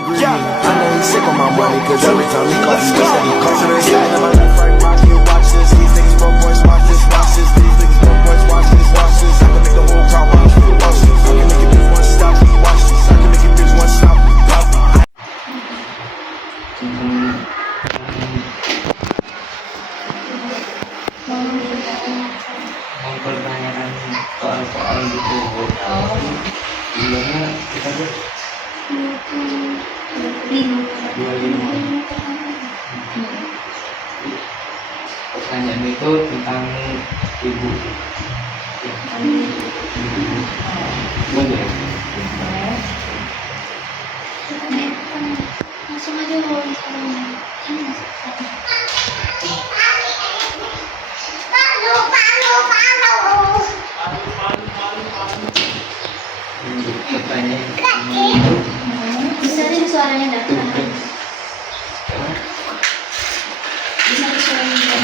angry. I know he's sick of my money, cause every time he calls me, he calls me. Sitting in my left, right pocket, watch this. These niggas broke boys, watch this, watch this. These niggas broke boys, watch this, watch this. I can make the whole crowd watch this, watch this. I can make it bitch one stop, watch this. I can make it bitch one stop, watch this. Mempertanyakan soal-soal gitu. Bilangnya kita tuh 25. Pertanyaan itu tentang ibu. Boleh. Langsung aja mau Pertanyaan bisa sih suaranya datang. Bisa suaranya.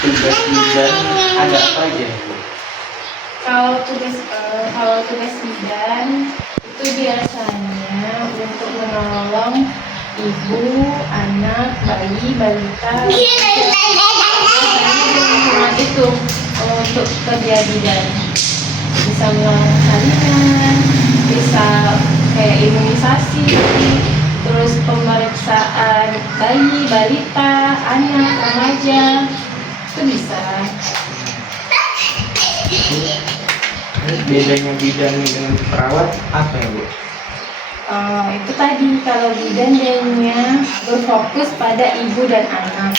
tugas bidan ada apa aja? Kalau tugas bidan itu biasanya untuk menolong ibu, anak, bayi, balita. Biasanya itu untuk kerja bidan. Bisa melakukan salinan, bisa kayak imunisasi, terus pemeriksaan bayi, balita, anak, remaja, itu bisa. Bedanya bidan dengan perawat apa ya, Bu? Itu tadi, kalau bidan dia berfokus pada ibu dan anak.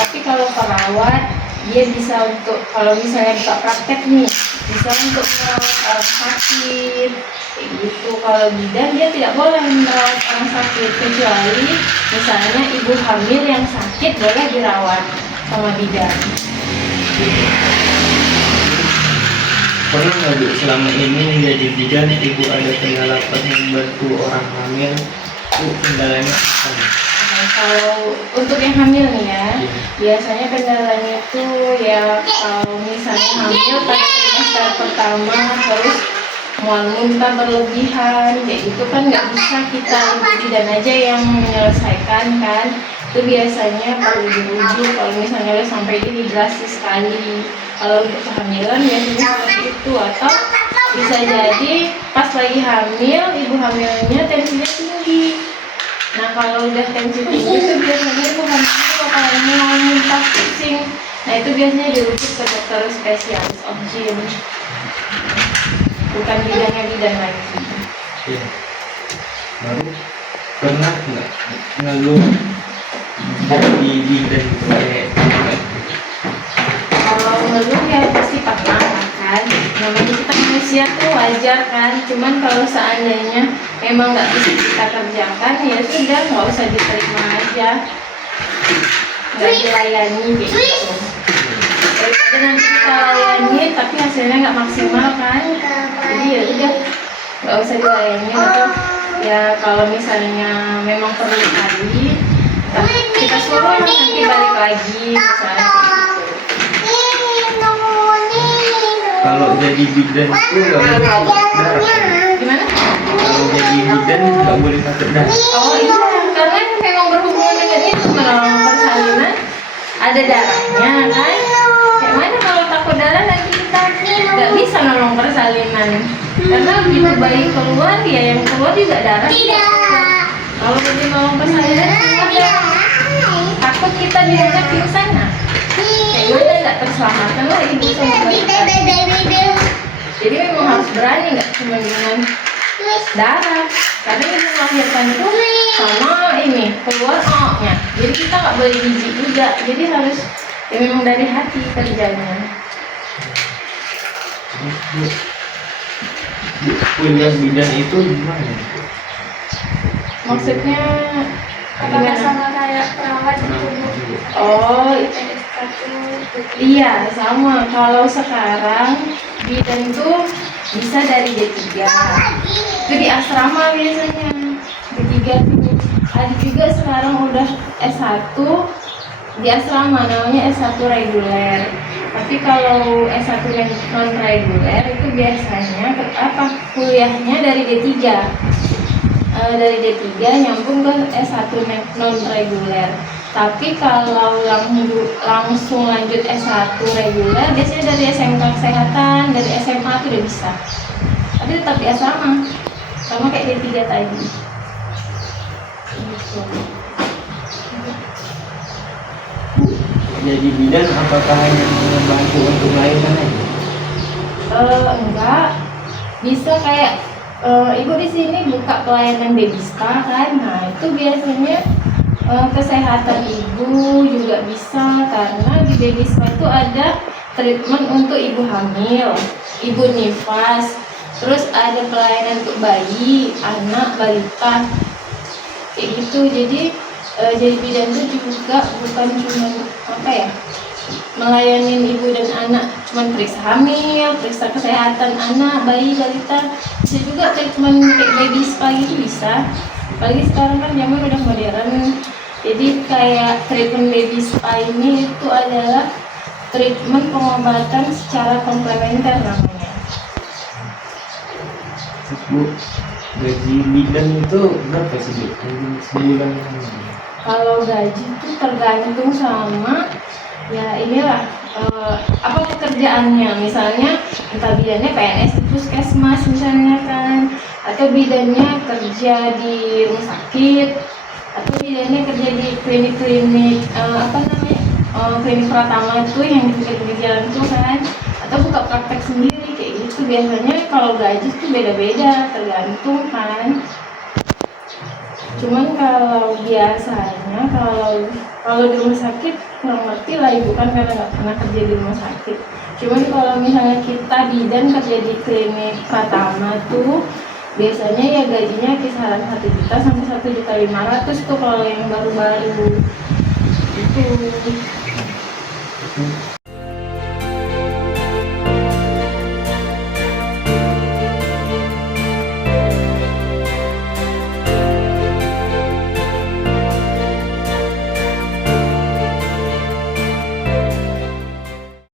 Tapi kalau perawat dia bisa untuk, kalau misalnya buka praktek nih, bisa untuk merawat orang sakit kayak gitu. Kalau bidan dia tidak boleh merawat orang sakit, kecuali misalnya ibu hamil yang sakit boleh dirawat sama bidan. Pernah nggak, Bu, selama ini menjadi bidan ibu ada kendala pas membantu orang hamil? Bu, kendalanya apa? Kalau untuk yang hamil nih ya, biasanya kendalanya itu ya kalau misalnya hamil pada trimester pertama terus mual muntah berlebihan, kayak gitu kan nggak bisa kita ibu bidan aja yang menyelesaikan kan. Itu biasanya perlu dirujuk kalau misalnya udah sampai dehidrasi sekali. Kalau untuk kehamilan biasanya seperti itu, atau bisa jadi pas lagi hamil ibu hamilnya tensinya tinggi. Nah kalau udah tensi tinggi itu biasanya ibu hamilnya kepalanya mau muntah, pusing. Nah itu biasanya dirujuk ke dokter spesialis OB/GYN, bukan bidannya bidan lagi. Iya. Baru pernah nggak ngeluh dari bidan itu kayak Kalau ngeluh ya pasti pernah kan. Namanya kita manusia tuh wajar kan. Cuman kalau seandainya memang nggak bisa kita kerjakan ya sudah, nggak usah diterima aja, nggak dilayani gitu. Daripada nanti kita layani tapi hasilnya nggak maksimal kan. Jadi ya udah nggak usah dilayani, atau ya kalau misalnya memang perlu kali kita suruh nanti balik lagi misalnya gitu. kalau jadi bidan itu nggak boleh takut darah. Gimana? Kalau jadi bidan nggak boleh takut darah. Oh iya, karena memang berhubungan dengan itu, menolong persalinan ada darahnya kan. Kayak mana kalau takut darah nanti kita nggak bisa nolong persalinan, karena begitu bayi keluar ya yang keluar juga darah. Kalau jadi nolong persalinan keluar darah, takut kita diajak pingsan. Nah, kayak mana nggak terselamatkan lah ibu sama bayi. Jadi memang harus berani, nggak cuma dengan darah, karena yang melahirkan itu sama ini keluar nya. Jadi kita nggak boleh jijik juga, jadi harus ya memang dari hati kerjanya. Punya bidan itu gimana? Maksudnya Apakah sama kayak perawat gitu, Bu? oh Satu. iya sama. Kalau sekarang bidan tuh bisa dari D3, itu di asrama biasanya. D3 tuh ada juga sekarang udah S1 di asrama, namanya S1 reguler. Tapi kalau S1 non reguler itu biasanya kuliahnya dari D3. dari D3 nyambung ke S1 non reguler. Tapi kalau langsung lanjut S1 reguler, biasanya dari SMK Kesehatan, dari SMA itu udah bisa. Tapi tetap di asrama, sama kayak D3 tadi. Gitu. Jadi bidan apakah hanya membantu untuk melahirkan aja? Enggak, bisa kayak ibu di sini buka pelayanan Babista kan, nah itu biasanya kesehatan ibu juga bisa, karena di Babista itu ada treatment untuk ibu hamil, ibu nifas, terus ada pelayanan untuk bayi, anak, balita, kayak gitu. Jadi bidan itu juga bukan cuma melayani ibu dan anak, cuman periksa hamil, periksa kesehatan anak, bayi, balita, bisa juga treatment kayak baby spa gitu bisa. Apalagi sekarang kan zaman udah modern, jadi kayak treatment baby spa ini itu adalah treatment pengobatan secara komplementer namanya. Bu, gaji bidan itu berapa sih Bu? Sebulan? Kalau gaji itu tergantung sama ya inilah apa pekerjaannya. Misalnya entah bidannya PNS di puskesmas misalnya kan, atau bidannya kerja di rumah sakit, atau bidannya kerja di klinik-klinik klinik Pratama itu yang di pinggir jalan itu kan, atau buka praktek sendiri kayak gitu. Biasanya kalau gaji itu beda-beda tergantung kan. Cuman kalau biasanya kalau di rumah sakit kurang ngerti lah ibu kan, karena nggak pernah kerja di rumah sakit. Cuman kalau misalnya kita bidan kerja di klinik Pratama tuh biasanya ya gajinya kisaran 1 juta sampai 1.500.000 tuh kalau yang baru-baru itu.